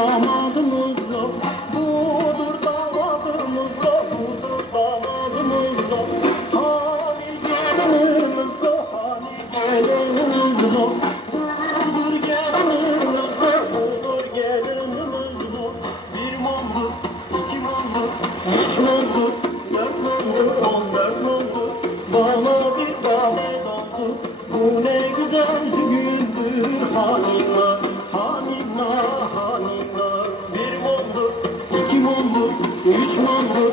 damadımız yok Budur damadımız yok Budur damadımız yok Hani gelinimiz yok Hani gelinimiz yok Budur gelinimiz yok Budur gelinimiz yok Bir mumdur, iki mumdur Üç mumdur, dört mumdur On dört mumdur Bana bir tane doldu Bu ne güzel gündür. Hanina, hanina, hanina mumdur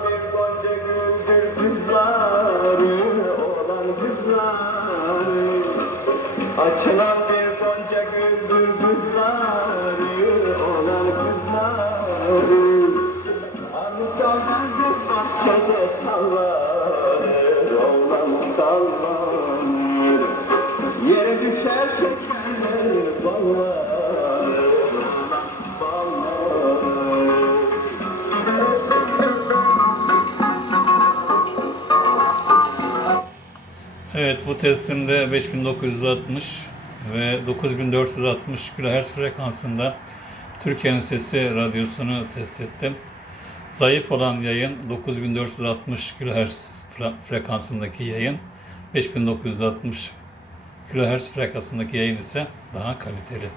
Açılan bir gonca güldür kızları, olan kızları. Anıtaldır bahçede sallanır, olan sallanır. Yere düşer şekerler ballanır, Evet bu testimde 5960 ve 9460 kHz frekansında Türkiye'nin Sesi radyosunu test ettim. Zayıf olan yayın 9460 kHz frekansındaki yayın, 5960 kHz frekansındaki yayın ise daha kaliteli.